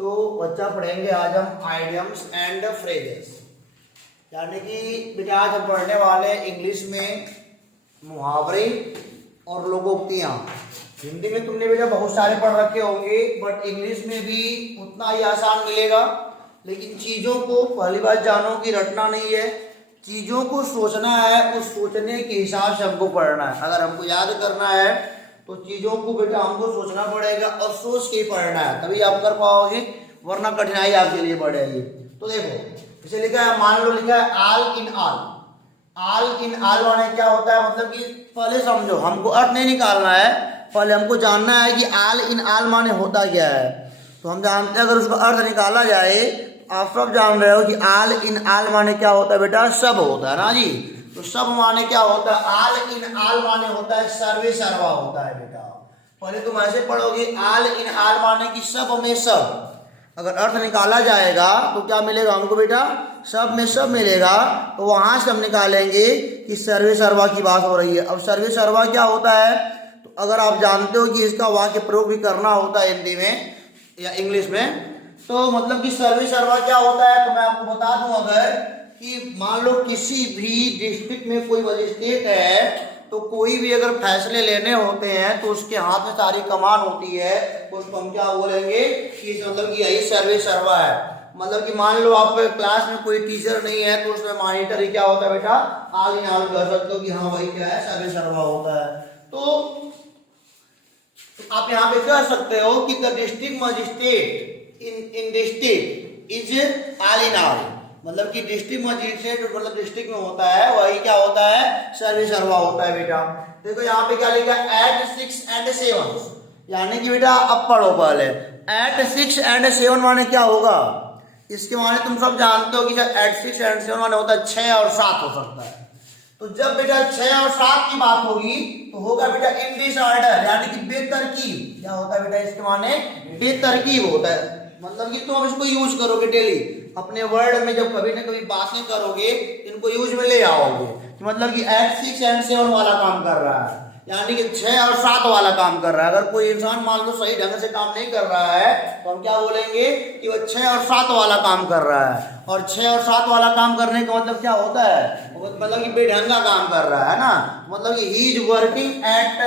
तो बच्चा पढ़ेंगे आज हम आइडियम्स एंड फ्रेजेस, यानी कि बेटा आज हम पढ़ने वाले इंग्लिश में मुहावरे और लोकोक्तियां। हिंदी में तुमने बेटा बहुत सारे पढ़ रखे होंगे, बट इंग्लिश में भी उतना ही आसान मिलेगा। लेकिन चीज़ों को पहली बात जानो कि रटना नहीं है, चीज़ों को सोचना है, उस सोचने के हिसाब से हमको पढ़ना है। अगर हमको याद करना है तो चीज़ों को बेटा हमको सोचना पड़ेगा और सोच के पढ़ना है, तभी आप कर पाओगे, वरना कठिनाई आपके लिए बढ़ेगी। तो देखो इसे लिखा है, मान लो लिखा है आल इन आल। आल इन आल माने क्या होता है, मतलब कि पहले समझो, हमको अर्थ नहीं निकालना है, पहले हमको जानना है कि आल इन आल माने होता क्या है। तो हम जानते हैं अगर उसका अर्थ निकाला जाए, आप सब जान रहे हो कि आल इन आल माने क्या होता है बेटा, सब होता है ना जी। तो सब माने क्या होता है, आल इन आल माने होता है सर्वे सर्वा होता है बेटा। पहले तुम ऐसे पढ़ोगे, आल इन आल माने कि सब में सब। अगर अर्थ निकाला जाएगा तो क्या मिलेगा हमको बेटा, सब में सब मिलेगा। तो वहां से हम निकालेंगे कि सर्वे सर्वा की बात हो रही है। अब सर्वे सर्वा क्या होता है, तो अगर आप जानते हो कि इसका वाक्य प्रयोग भी करना होता है हिंदी में या इंग्लिश में, तो मतलब कि सर्वे सर्वा क्या होता है, तो मैं आपको बता दूं, अगर कि मान लो किसी भी डिस्ट्रिक्ट में कोई मजिस्ट्रेट है, तो कोई भी अगर फैसले लेने होते हैं तो उसके हाथ में सारी कमान होती है, उसको हम क्या बोलेंगे कि मतलब कि यही सर्वे सर्वा है। मतलब कि मान लो आप क्लास में कोई टीचर नहीं है, तो उसमें मॉनिटर ही क्या होता है बेटा, आगे आगे कर सकते हो कि हाँ भाई क्या है, सर्वे सर्वा होता है। तो आप यहाँ पे कह सकते हो कि the district magistrate in district is all in all, मतलब कि डिस्ट्रिक्ट मजिस्ट्रेट मतलब डिस्ट्रिक्ट में होता है, वही क्या होता है, सर्वे सर्वा होता है बेटा। देखो यहाँ पे क्या लिखा है, एट 6 and 7, यानी कि बेटा अब पढ़ो पहले, एट 6 and 7 माने क्या होगा, इसके माने तुम सब जानते हो कि एट 6 and 7 माने होता है 6 और 7 हो सकता है। तो जब बेटा 6 और 7 की बात होगी तो होगा बेटा इन डिसऑर्डर, यानी कि बेतरकीब। क्या होता है बेटा, इसके माने बेतरकीब होता है। मतलब कि तुम इसको यूज करोगे डेली अपने वर्ड में, जब कभी ना कभी बातें करोगे इनको यूज में ले आओगे। मतलब कि एट 6 and 7 वाला काम कर रहा है, यानी कि 6 और 7 वाला काम कर रहा है। अगर कोई इंसान मान लो सही ढंग से काम नहीं कर रहा है, तो हम क्या बोलेंगे कि वो 6 और 7 वाला काम कर रहा है। और 6 और 7 वाला काम करने का मतलब क्या होता है, मतलब कि बेढंगा काम कर रहा है ना। मतलब कि he is working at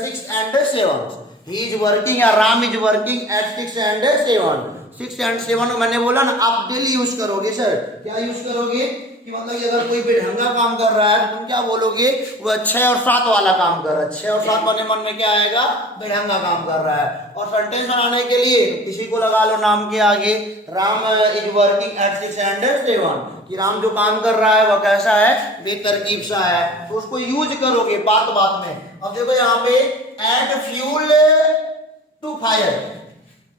6 and 7, he is working या Ram is working at 6 and 7। 6 and 7 मैंने बोला ना, आप डेली यूज करोगे। सर क्या यूज करोगे कि मतलब कि अगर कोई बेढंगा काम कर रहा है तो तुम क्या बोलोगे, वह 6 और 7 वाला काम कर रहा है। 6 और 7 वाले मन में क्या आएगा, बेढंगा काम कर रहा है। और सेंटेंस बनाने के लिए किसी को लगा लो नाम के आगे, Ram is working at 6 and 7, कि राम जो काम कर रहा है वह कैसा है, बेतरकीब सा है। तो उसको यूज करोगे बात बात में। अब देखो यहाँ पे add fuel to fire,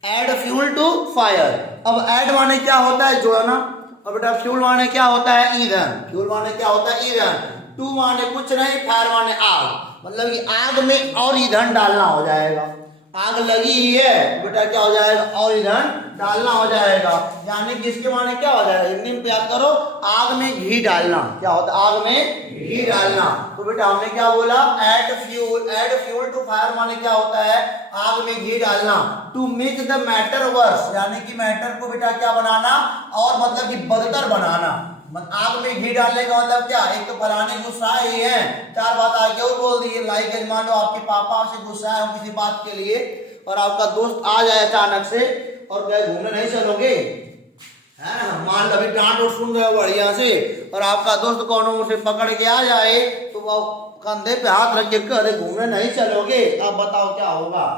add fuel to fire. अब एड माने क्या होता है, जोड़ना। और बेटा फ्यूल माने क्या होता है, ईंधन। फ्यूल माने क्या होता है, ईंधन। टू माने कुछ नहीं, फायर माने आग। मतलब कि आग में और ईंधन डालना हो जाएगा। आग लगी ही है बेटा, क्या हो जाएगा, और ईंधन डालना हो जाएगा। यानी कि इसके माने क्या हो जाएगा, हिंदी में याद करो, आग में घी डालना। क्या होता है, आग में घी डालना। तो बेटा हमने क्या बोला, एड फ्यूल टू फायर माने क्या होता है, आग में घी डालना। To make the matter worse, यानी कि मैटर को बेटा क्या बनाना, और मतलब कि बदतर बनाना। आग में घी डालने का मतलब क्या, एक तो फलाने गुस्साए ही है, 4 बात आगे और बोल दी। लाइक मान लो आपके पापा से गुस्सा है किसी बात के लिए, और आपका दोस्त आ जाए अचानक से, और कहे घूमने नहीं चलोगे, है ना। मान लो अभी डांट और सुन रहे हो बढ़िया से, और आपका दोस्त कौन से पकड़ के आ जाए, तो वो कंधे पे हाथ रख के कहे घूमने नहीं चलोगे, अब बताओ क्या होगा।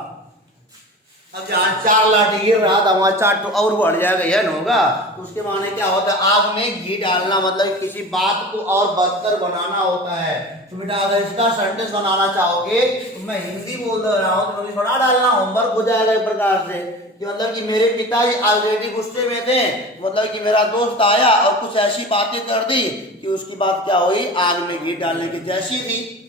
अब जहाँ 4 लाठी गिर रहा था वहां 4 तो और बढ़ जाएगा, यह न होगा। तो उसके माने क्या होता है, आग में घी डालना, मतलब किसी बात को और बदतर बनाना होता है। तो बेटा अगर इसका सेंटेंस बनाना चाहोगे, तो मैं हिंदी बोल रहा हूँ तो इंग्लिश बना डालना, होमवर्क हो जाएगा एक प्रकार से। कि मतलब कि मेरे पिताजी ऑलरेडी गुस्से में थे, मतलब कि मेरा दोस्त आया और कुछ ऐसी बातें कर दी कि उसकी बात क्या हुई, आग में घी डालने की जैसी थी।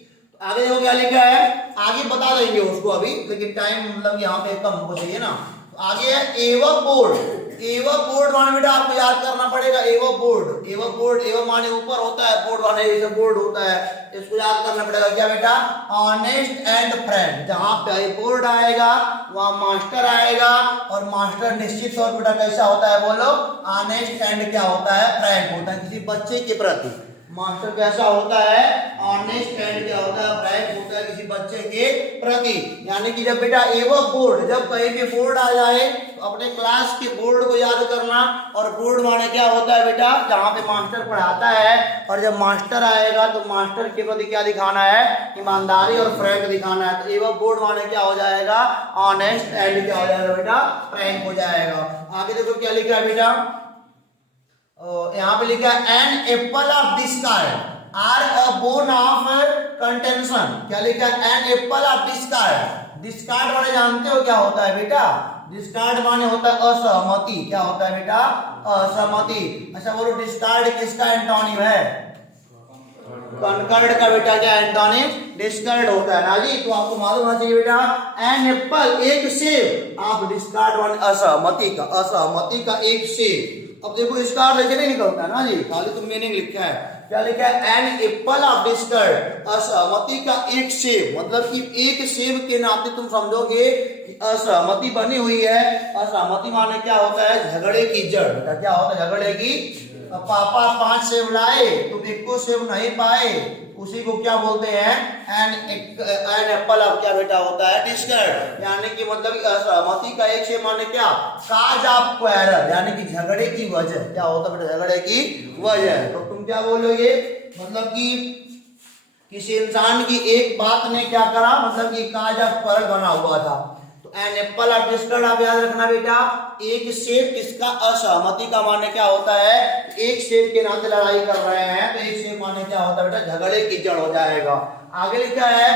आगे देखो क्या लिखा है, आगे बता देंगे उसको अभी, लेकिन टाइम मतलब यहाँ पे कम होना चाहिए ना। आगे है एवं बोर्ड। एवं बोर्ड माने बेटा आपको याद करना पड़ेगा, एवं बोर्ड। एवं बोर्ड, एवं माने ऊपर होता है, बोर्ड माने जैसे बोर्ड होता है, इसको याद करना पड़ेगा। क्या बेटा? Honest and friend. जहां पे बोर्ड आएगा वहां मास्टर आएगा, और मास्टर निश्चित तौर पर कैसा होता है बोलो? ऑनेस्ट एंड क्या होता है? फ्रेंड होता है किसी बच्चे के प्रति। मास्टर कैसा होता है? ऑनेस्ट एंड क्या होता है? फ्रैंक होता है किसी बच्चे के प्रति। यानी कि जब बेटा एवं बोर्ड, जब कहीं भी बोर्ड आ जाए तो अपने क्लास के बोर्ड को याद करना। और बोर्ड माने क्या होता है बेटा? जहां पे मास्टर पढ़ाता है, और जब मास्टर आएगा तो मास्टर के प्रति क्या दिखाना है? ईमानदारी और फ्रैंक दिखाना है। तो एवं बोर्ड माने क्या हो जाएगा? ऑनेस्ट एंड क्या हो जाएगा बेटा? फ्रैंक हो जाएगा। आगे देखो क्या लिखा है बेटा, यहाँ पे लिखा है an apple of discord or a bone of contention. क्या लिखा है? An apple of discord. Discord माने जानते हो क्या होता है बेटा? डिस्कार्ड माने होता है असहमति। क्या होता है बेटा? असहमति। अच्छा बोलो, डिस्कार्ड किसका एंटोनिम है? कनकर्ड का बेटा क्या एंटोनिम? डिस्कार्ड होता है ना जी। तो आपको मालूम होना चाहिए बेटा, एन एप्पल एक सेब, आप डिस्कार्ड माने असहमति का, असहमति का एक सेब। अब देखो इसका अर्थ ऐसे नहीं निकलता ना जी, खाली तुम मीनिंग लिखा है। क्या लिखा है? एन एप्पल ऑफ डिस्कार्ड, असहमति का एक सेब। मतलब कि एक सेब के नाते तुम समझोगे कि असहमति बनी हुई है। असहमति माने क्या होता है? झगड़े की जड़। क्या होता है? झगड़े की। पापा 5 सेब लाए, तुम एक को सेब नहीं पाए, उसी को क्या बोलते हैं? एन एप्पल ऑफ क्या बेटा होता है? डिस्कार्ड। यानी कि मतलब असहमति का एक सेब माने क्या? काज ऑफ क्वारल, यानी कि झगड़े की वजह। क्या होता है बेटा? झगड़े की वजह। तो तुम क्या बोलोगे? मतलब कि किसी इंसान की एक बात ने क्या करा, मतलब कि काज ऑफ क्वारल बना हुआ था। एन एप्पल ऑफ डिस्कार्ड आप याद रखना बेटा, एक सेब किसका? असहमति का माने क्या होता है? एक सेब के नाते लड़ाई कर रहे हैं, तो एक सेब माने क्या होता है बेटा? झगड़े की जड़ हो जाएगा। आगे लिखा है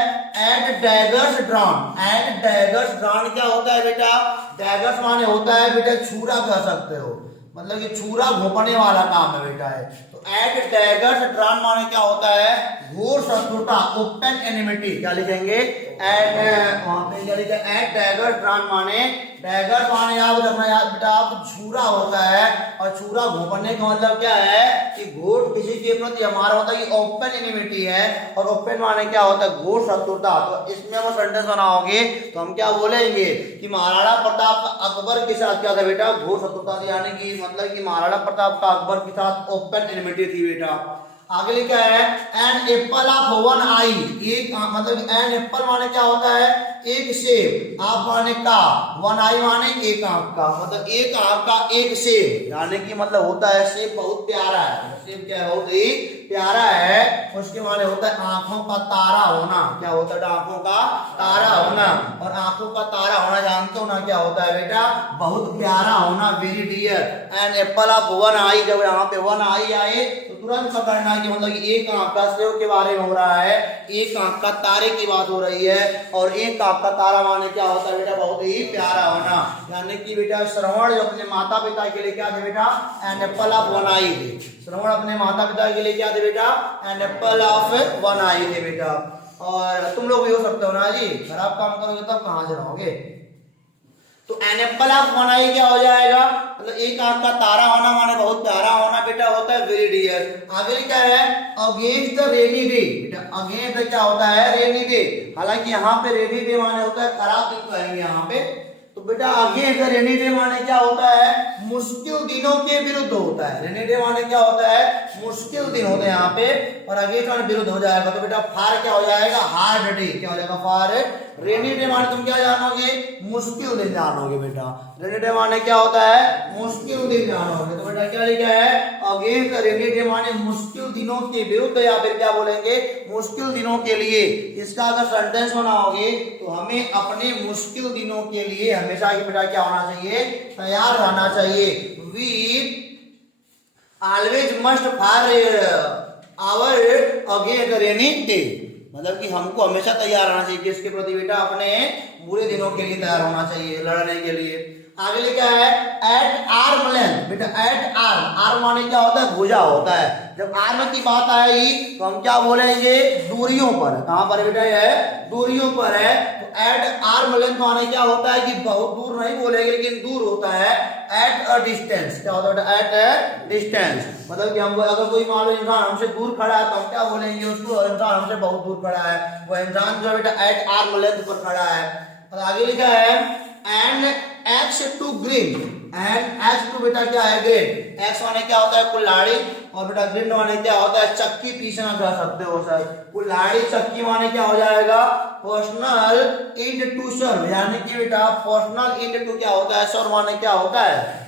at daggers drawn. At daggers drawn क्या होता है बेटा? डैगर्स माने होता है बेटा छुरा, कह सकते हो, मतलब ये छुरा घोंपने वाला काम है बेटा है। तो एट डैगर्स ड्रॉन माने क्या होता है? घोर शत्रुता, ओपन एनिमिटी। क्या लिखेंगे? एट, वहां पे क्या लिखा है? एट डैगर्स ड्रॉन माने, डैगर माने याद रखना याद बेटा, आप छुरा होता है, और छुरा घोंपने का मतलब क्या है? कि घोर किसी के प्रति हमारा होता है कि ओपन एनिमिटी है, और ओपन माने क्या होता है? घोर शत्रुता। तो इसमें हम सेंटेंस बनाओगे तो हम क्या बोलेंगे कि महाराणा प्रताप का अकबर के साथ क्या था बेटा? घोर शत्रुता थी। यानी कि मतलब कि महाराणा प्रताप का अकबर के साथ ओपन एनिमिटी थी बेटा। आगे लिखा है एन एप्पल ऑफ वन आई। एक मतलब एन एप्पल माने क्या होता है? एक सेब। आप माने का, वन आई माने एक आंख का, मतलब एक आंख का एक सेब। यानी कि मतलब होता है सेब बहुत प्यारा है। सेब क्या है? बहुत ही प्यारा है। उसके माने होता है आंखों का तारा होना। क्या होता है? आंखों का तारा होना। और आंखों का तारा होना जानते हो ना क्या होता है बेटा? बहुत प्यारा होना, very dear. An apple of one eye, जब यहाँ पे वन आई आए तो तुरंत पकड़ना कि मतलब एक आंख का सेब के बारे में हो रहा है, एक आंख का तारे की बात हो रही है। और एक आंख का तारा माने क्या होता है बेटा? बहुत ही प्यारा होना। यानी कि बेटा श्रवण जो अपने माता पिता के लिए क्या थे बेटा? एन एप्पल ऑफ वन आई थे। श्रवण अपने माता पिता के लिए क्या थे बेटा? एन एप्पल ऑफ वन आई थे बेटा। और तुम लोग भी हो सकते हो ना जी, खराब काम करोगे तब कहां से रहोगे? तो एन एप्पल ऑफ वन आई क्या हो जाएगा? मतलब एक आंख का तारा होना माने बहुत प्यारा होना बेटा होता है वेरी डियर। आगे लिखा है अगेंस्ट द रेनी डे। बेटा अगेंस्ट क्या होता है? Rainy day. हालांकि यहाँ पे रेनी डे माने होता है खराब दिन कहेंगे यहाँ पे। तो बेटा अगेंस्ट द रेनी डे माने क्या होता है? मुश्किल दिनों के विरुद्ध होता है। रेनी डे माने क्या होता है? मुश्किल दिन होते हैं यहाँ पे, और अगेंस्ट माने विरुद्ध हो जाएगा। तो बेटा फार क्या हो जाएगा? Hard day. क्या हो जाएगा? फार। रेनी डे माने तुम क्या जानोगे? मुश्किल दिन जानोगे बेटा। रेनी डे माने क्या होता है? मुश्किल दिन जानोगे। तो बेटा क्या लिखा है? अगेंस्ट रेनी डे माने मुश्किल दिनों के विरुद्ध, या फिर क्या बोलेंगे? मुश्किल दिनों के लिए। इसका अगर सेंटेंस बनाओगे तो हमें अपने मुश्किल दिनों के लिए हमेशा ही बेटा क्या होना चाहिए? तैयार रहना चाहिए। We always must for our against rainy day. मतलब कि हमको हमेशा तैयार रहना चाहिए किसके प्रति बेटा? अपने बुरे दिनों के लिए तैयार होना चाहिए, लड़ने के लिए। आगे लिखा है एट आर्म लेंथ। बेटा एट आर्म, आर्म माने क्या होता है? भुजा होता है। जब आर्म की बात आएगी तो हम क्या बोलेंगे? दूरियों पर। कहां पर बेटा? ये दूरियों पर है। तो एट आर्म लेंथ माने क्या होता है कि बहुत दूर नहीं बोलेंगे लेकिन दूर होता है। एट अ डिस्टेंस क्या होता है? एट अ डिस्टेंस मतलब कि हम अगर कोई मान लो इंसान हमसे दूर खड़ा है तो हम क्या बोलेंगे उसको? इंसान हमसे बहुत दूर खड़ा है, वो इंसान जो है बेटा एट आर्म लेंथ पर खड़ा है। और आगे लिखा है an axe to grind. An axe to बेटा क्या है? ग्रीन। एक्स माने क्या होता है? कुल्हाड़ी। और बेटा ग्रीन माने क्या होता है? चक्की पीसना कह सकते हो सर। कुल्हाड़ी चक्की माने क्या हो जाएगा? पर्सनल इंड टू सर्व, यानी कि बेटा पर्सनल इंड टू क्या होता है? सर्व माने क्या होता है?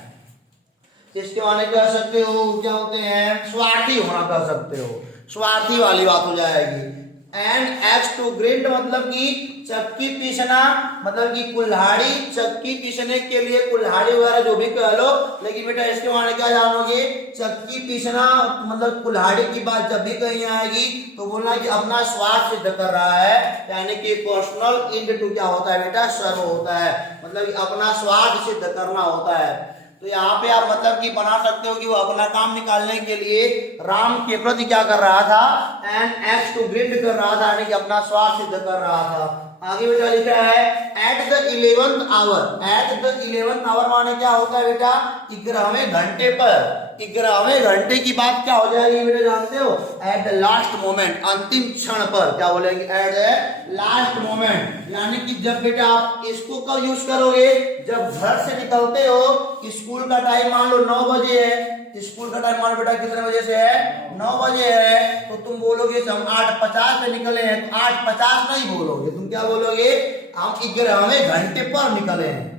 इसके माने कह सकते हो क्या होते हैं? स्वार्थी होना कह सकते हो, स्वार्थी वाली बात हो जाएगी। एंड एक्स टू ग्रिंड मतलब कि चक्की पीसना, मतलब कि कुल्हाड़ी चक्की पीसने के लिए कुल्हाड़ी वगैरह जो भी कह लो, लेकिन बेटा इसके माने क्या जानोगे? चक्की पीसना मतलब कुल्हाड़ी की बात जब भी कहीं आएगी तो बोलना कि अपना स्वार्थ सिद्ध कर रहा है, यानी कि पर्सनल इंड टू क्या होता है बेटा? सर्व होता है, मतलब अपना स्वार्थ सिद्ध करना होता है। तो यहाँ पे आप मतलब कि बना सकते हो कि वो अपना काम निकालने के लिए राम के प्रति क्या कर रहा था? एंड एक्स टू ग्रिड कर रहा था, यानी कि अपना स्वार्थ सिद्ध कर रहा था। आगे बेटा लिखा है at the 11th hour. At the 11th hour माने क्या होता है बेटा? 11वें घंटे पर। 11वें घंटे की बात क्या हो जाएगी बेटा जानते हो? एट द लास्ट मोमेंट, अंतिम क्षण पर क्या बोलेंगे? एट द लास्ट मोमेंट, यानी कि जब बेटा आप इसको कब यूज करोगे? जब घर से निकलते हो, स्कूल का टाइम मान लो 9 बजे है, स्कूल का टाइम मान बेटा कितने बजे से है? 9 बजे है, तो तुम बोलोगे हम 8:50 पे निकले हैं, तो 8:50 नहीं बोलोगे, तुम क्या बोलोगे? हम 11वें घंटे पर निकले हैं।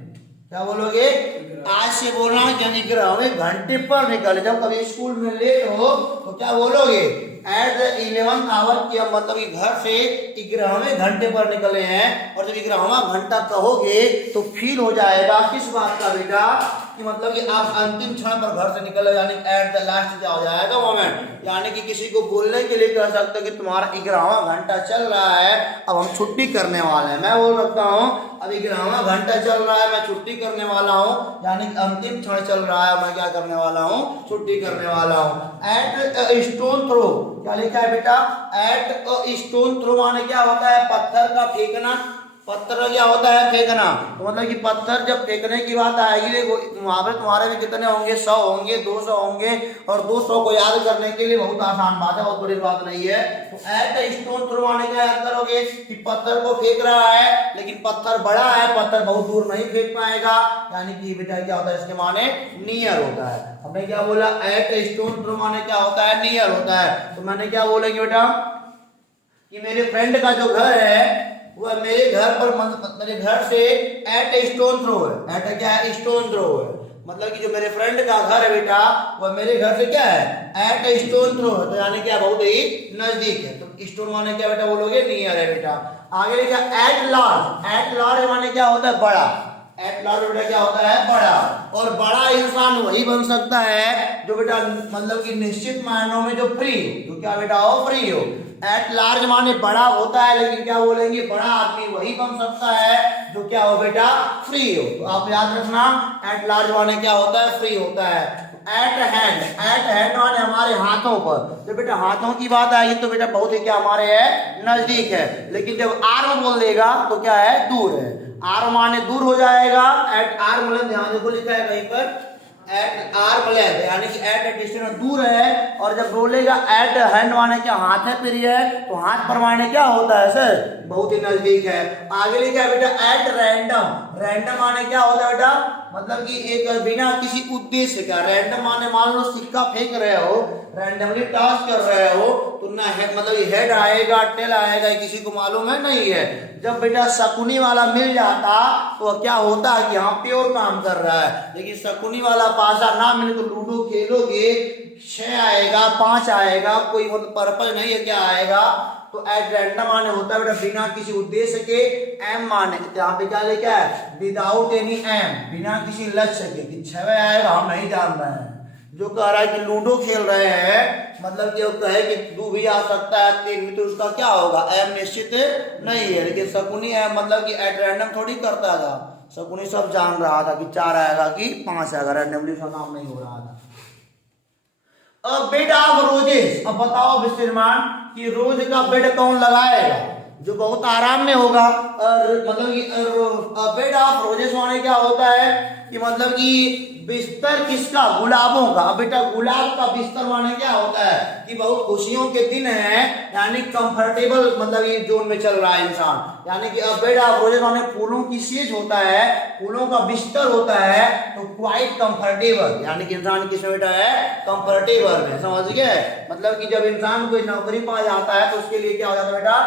क्या बोलोगे? आज से बोलना कि 11वें घंटे पर निकले। जब कभी स्कूल में लेट हो तो क्या बोलोगे? एट द 11th आवर की मतलब कि घर से 11वें घंटे पर निकले हैं। और जब 11वां घंटा कहोगे तो फील हो जाएगा किस बात का बेटा? कि मतलब कि आप अंतिम क्षण पर घर से निकले, यानी एट द लास्ट क्या हो जाएगा? मोमेंट, यानी कि किसी को बोलने के लिए कह सकते हो कि तुम्हारा 11वां घंटा चल रहा है, अब हम छुट्टी करने वाले हैं। मैं बोल सकता हूँ अब 11वां घंटा चल रहा है, मैं छुट्टी करने वाला हूँ, यानी अंतिम क्षण चल रहा है, मैं क्या करने वाला हूँ? छुट्टी करने वाला हूँ। एट अ स्टोन थ्रो क्या लिखा है बेटा? एट अ स्टोन थ्रो माने क्या होता है? पत्थर का फेंकना। पत्थर क्या होता है? फेंकना। तो मतलब कि पत्थर जब फेंकने की बात आएगी, देखो वहां पर तुम्हारे में कितने होंगे? 100 होंगे, 200 होंगे, और 200 को याद करने के लिए बहुत आसान बात है, बहुत बड़ी बात नहीं है। तो एट स्टोन थ्रो माने क्या याद करोगे? कि पत्थर को फेंक रहा है, लेकिन पत्थर बड़ा है, पत्थर बहुत दूर नहीं फेंक पाएगा, यानी कि बेटा क्या होता है? इसके माने नियर होता है। हमने क्या बोला? एट स्टोन थ्रो माने क्या होता है? नियर होता है। तो मैंने क्या बोलेंगे बेटा? कि मेरे फ्रेंड का जो घर है वो मेरे घर पर, मेरे घर से एट स्टोन थ्रो है। एट क्या है? स्टोन थ्रो है, मतलब कि जो मेरे फ्रेंड का घर है बेटा वो मेरे घर से क्या है? एट स्टोन थ्रो है, तो यानी क्या? बहुत ही नजदीक है। तो स्टोन माने क्या बेटा बोलोगे? नियर है बेटा। आगे लिखा एट लार्ज। एट लार्ज माने क्या होता है? बड़ा। एट लार्ज बेटा क्या होता है? बड़ा। और बड़ा इंसान वही बन सकता है जो बेटा मतलब कि निश्चित मायनों में जो फ्री हो, जो क्या बेटा हो? फ्री हो। एट लार्ज माने बड़ा होता है, लेकिन क्या बोलेंगे? बड़ा आदमी वही बन सकता है जो क्या हो बेटा? फ्री हो। तो आप याद रखना एट लार्ज माने क्या होता है? फ्री होता है। Eight hand. एट हैंड माने हमारे हाथों पर। जब बेटा हाथों की बात आएगी तो बेटा बहुत ही क्या हमारे है? नजदीक है। लेकिन जब आर्म बोल देगा तो क्या है? दूर है। आर्म माने दूर हो जाएगा। एट आर्म लेंथ, ध्यान देखो लिखा है कहीं पर एट आर्म लेंथ, यानी कि एट ए डिस्टेंस दूर है। और जब बोलेगा एट हैंड माने क्या? हाथ है पर है, तो हाथ पर माने क्या होता है सर? बहुत ही नजदीक है। आगे लिखा है बेटा एट रैंडम। रैंडम माने क्या होता है बेटा? मतलब कि एक बिना किसी उद्देश्य का। रैंडम माने मान लो सिक्का फेंक रहे हो, रैंडमली टॉस कर रहे हो, तो ना मतलब हेड आएगा टेल आएगा किसी को मालूम है नहीं है। जब बेटा शकुनी वाला मिल जाता तो क्या होता कि हाँ प्योर काम कर रहा है। लेकिन शकुनी वाला पासा ना मिले तो लूडो खेलोगे, 6 आएगा 5 आएगा, कोई मतलब पर्पज नहीं है क्या आएगा। तो एट रैंडम माने होता है बेटा बिना किसी उद्देश्य के। एम माने यहाँ पे क्या लिखा है? विदाउट एनी एम, बिना किसी लक्ष्य के। कि 6 आएगा हम नहीं जान रहे हैं। जो कह रहा है कि लूडो खेल रहे हैं, मतलब कि वो कहे कि 2 भी आ सकता है 3 भी, तो उसका क्या होगा? एम निश्चित नहीं है। लेकिन शकुनी एम मतलब कि एट रैंडम थोड़ी करता था, शकुनी सब जान रहा था कि 4 आएगा कि 5 आएगा, रैंडमली उसका काम नहीं हो रहा था। अब बेड ऑफ रोजेस। अब बताओ श्रीमान कि रोज का बेड कौन लगाएगा? जो बहुत आराम में होगा। और मतलब कि बेड ऑफ रोजेस माने क्या होता है कि मतलब कि बिस्तर किसका, गुलाबों का। अब बेटा गुलाब का बिस्तर माने क्या होता है कि बहुत खुशियों के दिन है, यानी कंफर्टेबल, मतलब ये जोन में चल रहा है इंसान। यानी कि अब बेड ऑफ रोजेस माने फूलों की सेज होता है, फूलों का बिस्तर होता है, तो क्वाइट कंफर्टेबल, यानी कि इंसान किस में बेटा है, कंफर्टेबल में, समझ गए। मतलब कि जब इंसान कोई नौकरी पा जाता है तो उसके लिए क्या हो जाता है बेटा,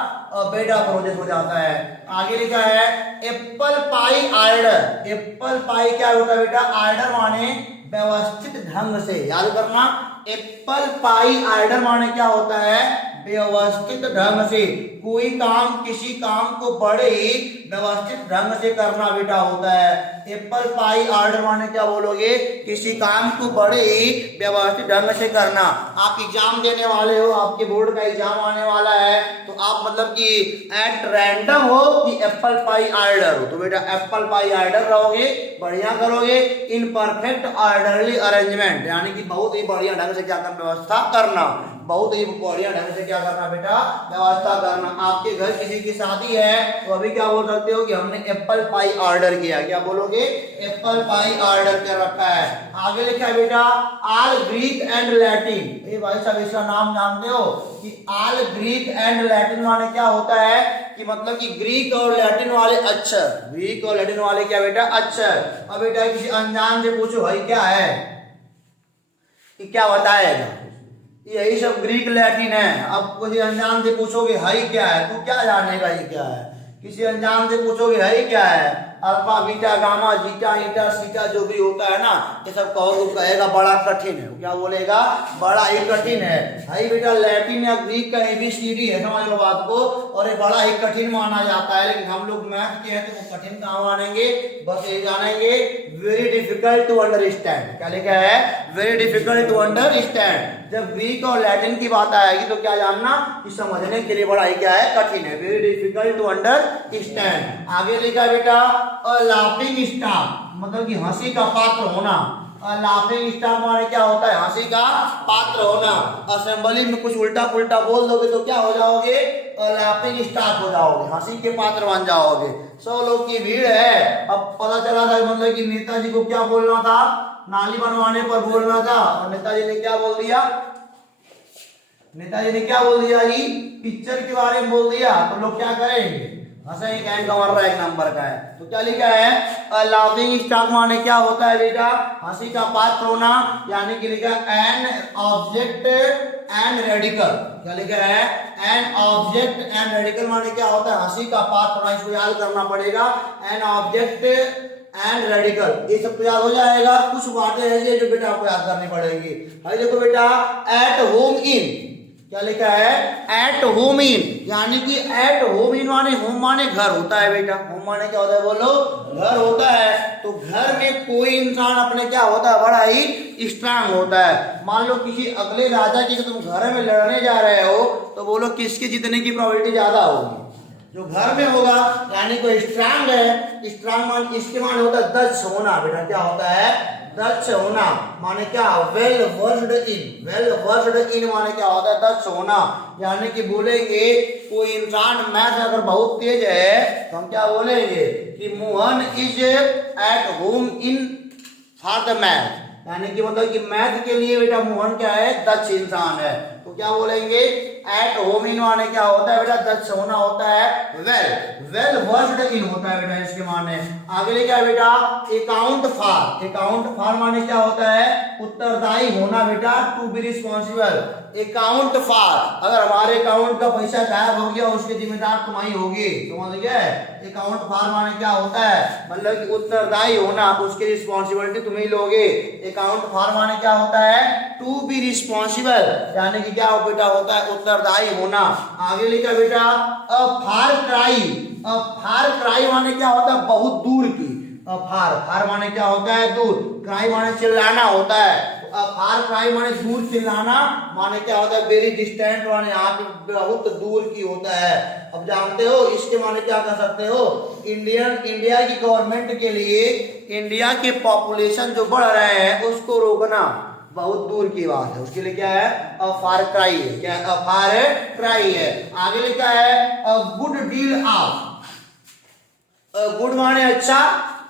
बेड ऑफ रोजेस हो जाता है। आगे लिखा है apple pie order. Apple pie क्या होता है बेटा, आर्डर माने व्यवस्थित ढंग से, याद करना। एप्पल पाई आर्डर माने क्या होता है, व्यवस्थित ढंग से। कोई काम, किसी काम को बड़े ही व्यवस्थित ढंग से करना बेटा होता है। एप्पल पाई आर्डर माने क्या बोलोगे, किसी काम को बड़े ही व्यवस्थित ढंग से करना। आप एग्जाम देने वाले हो, आपके बोर्ड का एग्जाम आने वाला है, तो आप मतलब कि एट रैंडम हो कि एप्पल पाई आर्डर हो, तो बेटा एप्पल पाई आर्डर रहोगे, बढ़िया करोगे। इन परफेक्ट ऑर्डरली अरेंजमेंट, यानी कि बहुत ही बढ़िया ढंग से क्या करना, व्यवस्था करना, बहुत ही बढ़िया ढंग से क्या करना बेटा, व्यवस्था करना। आपके घर किसी की शादी है तो अभी क्या बोल सकते हो कि हमने एप्पल पाई ऑर्डर किया, क्या बोलोगे, एप्पल पाई ऑर्डर कर रखा है। आगे लिखा है बेटा ऑल ग्रीक एंड लैटिन। ये भाई साहब इसका नाम जानते हो कि ऑल ग्रीक एंड लैटिन माने क्या होता है कि मतलब कि ग्रीक और लैटिन वाले अक्षर, ग्रीक और लैटिन वाले क्या बेटा, अक्षर। अब बेटा किसी अनजान से पूछो भाई क्या है, कि क्या बताएगा, यही सब ग्रीक लैटिन है। अब किसी अनजान से पूछोगे हाई क्या है, तो क्या जानेगा ये क्या है। किसी अनजान से पूछोगे हाई क्या है, अल्फा बीटा गामा जीटा ईटा सीटा जो भी होता है ना, ये सब कहोगे, कहेगा बड़ा कठिन है, क्या बोलेगा, बड़ा ही कठिन है। भाई बेटा लैटिन या ग्रीक का एबीसीडी है, समझ लो बात को, और ये बड़ा ही कठिन माना जाता है। लेकिन हम लोग मैथ के हैं तो वो कठिन कहाँ मानेंगे, बस ये जानेंगे वेरी डिफिकल्ट टू अंडरस्टैंड। क्या लिखा है, वेरी डिफिकल्ट टू अंडरस्टैंड। जब ग्रीक और लैटिन की बात आएगी तो क्या जानना कि समझने के लिए बड़ा ही क्या है, कठिन है, वेरी डिफिकल्ट टू अंडरस्टैंड। आगे लिखा बेटा लाफिंग स्टॉक, मतलब कि हंसी का पात्र होना। लाफिंग स्टॉक माने क्या होता है, हंसी का पात्र होना। असेंबली में कुछ उल्टा पुल्टा बोल दोगे तो क्या हो जाओगे, लाफिंग स्टॉक हो जाओगे, हंसी के पात्र बन जाओगे। 100 लोग की भीड़ है, अब पता चला था मतलब कि नेताजी को क्या बोलना था, नाली बनवाने पर बोलना था, और नेताजी ने क्या बोल दिया, नेताजी ने क्या बोल दिया जी, पिक्चर के बारे में बोल दिया, तो लोग क्या करेंगे, हंसेंगे, कहेंगे हमारा एक नंबर का है। तो क्या लिखा है, लाफिंग स्टॉक माने क्या होता है बेटा, हंसी का पात्र होना, यानी कि लिखा एन ऑब्जेक्ट एंड रेडिकल। क्या लिखा है, एन ऑब्जेक्ट एंड रेडिकल माने क्या होता है, हंसी का पात्र होना, इसको याद करना पड़ेगा। एन ऑब्जेक्ट एंड रेडिकल, ये सब तो याद हो जाएगा। कुछ बातें ऐसी जो बेटा आपको याद करनी पड़ेगी। भाई देखो बेटा एट होम इन, क्या लिखा है, एट होम इन, यानी कि एट होम इन माने, होम माने घर होता है बेटा, होम माने क्या होता है बोलो, घर होता है। तो घर में कोई इंसान अपने क्या होता है, बड़ा ही स्ट्रांग होता है। मान लो किसी अगले राजा की तुम घर में लड़ने जा रहे हो, तो बोलो किसके जीतने की प्रोबेबिलिटी ज्यादा होगी, जो घर में होगा, यानी कोई स्ट्रांग है। स्ट्रांग मान इसके मान होता है दक्ष होना बेटा, क्या होता है, दक्ष होना। माने क्या, well versed in, well versed in माने क्या होता है, दक्ष होना। यानी कि बोलेंगे कोई इंसान मैथ अगर बहुत तेज है तो हम क्या बोलेंगे कि Mohan is at home in for the math, यानी कि मतलब कि मैथ के लिए बेटा मोहन क्या है, दक्ष इंसान है। तो क्या बोलेंगे, एट होम इन माने क्या होता है बेटा, दक्ष होना होता है। वेल, वेल वर्स्ड इन होता है बेटा इसके माने। आगे ले क्या है बेटा, अकाउंट फॉर, अकाउंट फॉर माने क्या होता है, उत्तरदायी होना बेटा, to be responsible. Account for, अगर हमारे अकाउंट का पैसा गायब हो गया उसके जिम्मेदार तुम्हारी होगी, समझ गए। अकाउंट फॉर माने क्या होता है, मतलब कि उत्तरदायी होना, उसकी रिस्पॉन्सिबिलिटी तुम ही लोगे। अकाउंट फॉर माने क्या होता है, टू बी रिस्पॉन्सिबल, यानी कि क्या बेटा होता है, उत्तरदायी होना। आगे लिखा बेटा अ फार क्राई, अ फार क्राई माने क्या होता है, बहुत दूर की। फार, फार माने क्या होता है, दूर, क्राई माने चिल्लाना होता है। फार क्राई माने दूर चिल्लाना, माने क्या होता है, वेरी डिस्टेंट माने आप बहुत दूर की होता है। अब जानते हो इसके माने क्या कर सकते हो, इंडिया की गवर्नमेंट के लिए इंडिया के पॉपुलेशन जो बढ़ रहे हैं उसको रोकना, बहुत दूर की बात है, उसके लिए क्या है, अ फार क्राई है, क्या है, अ फार क्राई है। आगे लिखा है a good deal of, good माने अच्छा,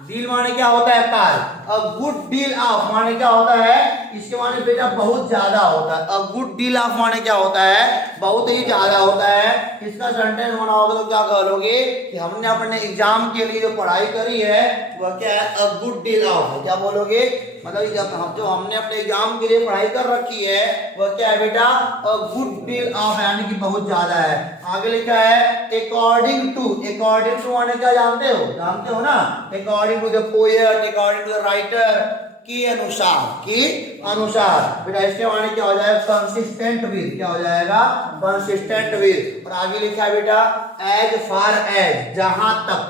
डील माने क्या होता है car, a good deal of माने क्या होता है, इसके माने बेटा बहुत ज्यादा होता है, अ गुड डील ऑफ माने क्या होता है, बहुत ही ज्यादा होता है। इसका सेंटेंस होना होगा तो क्या कहोगे कि हमने अपने एग्जाम के लिए जो पढ़ाई करी है वह क्या है, अ गुड डील ऑफ है। क्या बोलोगे, मतलब जो हमने अपने एग्जाम के लिए पढ़ाई कर रखी है वह क्या है बेटा, अ गुड डील ऑफ यानी कि बहुत ज्यादा है। आगे लिखा है अकॉर्डिंग टू, अकॉर्डिंग टू माने क्या जानते हो ना, according to the poet, according to the writer, के अनुसार बेटा इसके माने क्या हो जाएगा, कंसिस्टेंट विद, क्या हो जाएगा, कंसिस्टेंट विद। और आगे लिखा है बेटा एज फार एज, जहां तक,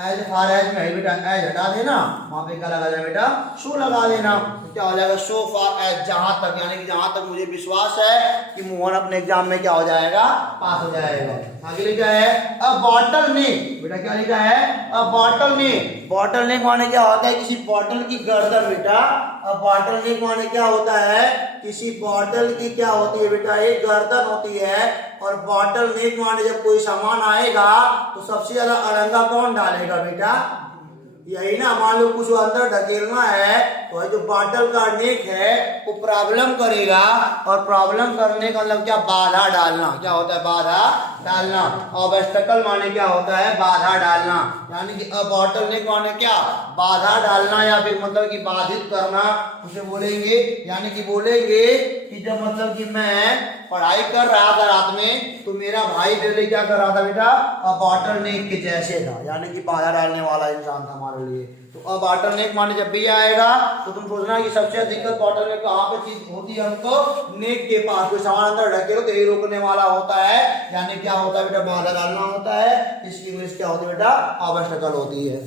एज फार एज में बेटा एज हटा देना, वहां पे क्या लगा देना बेटा, सो लगा देना, तो क्या हो जाएगा, सो फार एज, जहां तक, यानी कि जहां तक मुझे विश्वास है कि मोहन अपने एग्जाम में क्या हो जाएगा, पास हो जाएगा। आगे लिखा है अ बॉटल नेक, बेटा क्या लिखा है, अ बॉटल नेक, बॉटल नेक माने क्या होता है, किसी बॉटल की गर्दन बेटा, अ बॉटल नेक माने क्या होता है, किसी बॉटल की क्या होती है बेटा, एक गर्दन होती है। और बॉटल नेक माने जब कोई सामान आएगा तो सबसे ज्यादा अड़ंगा कौन डालेगा बेटा, यही ना, मान लो कुछ अंदर ढकेलना है तो जो बॉटल का नेक है वो प्रॉब्लम करेगा, और प्रॉब्लम करने का मतलब क्या, बाधा डालना, क्या होता है, बाधा डालना। ऑब्स्टेकल माने क्या होता है, बाधा डालना, यानी कि अ बॉटल नेक माने क्या, बाधा डालना, या फिर मतलब कि बाधित करना, उसे बोलेंगे। यानी कि बोलेंगे कि जब मतलब कि मैं पढ़ाई कर रहा था रात में तो मेरा भाई मेरे लिए क्या कर रहा था बेटा, अ बॉटल नेक के जैसे था, यानी कि बाधा डालने वाला इंसान था हमारे लिए। तो अ बॉटल नेक माने जब भी आएगा तो तुम सोचना कि सबसे दिक्कत बॉटल नेक कहाँ पे चीज होती है, हमको नेक के पास, कोई सामान अंदर ढकेलो तो यही रोकने वाला होता है, यानी क्या होता है बेटा, बाधा डालना होता है। इसकी इंग्लिश क्या होती है बेटा, ऑब्स्टेकल होती है।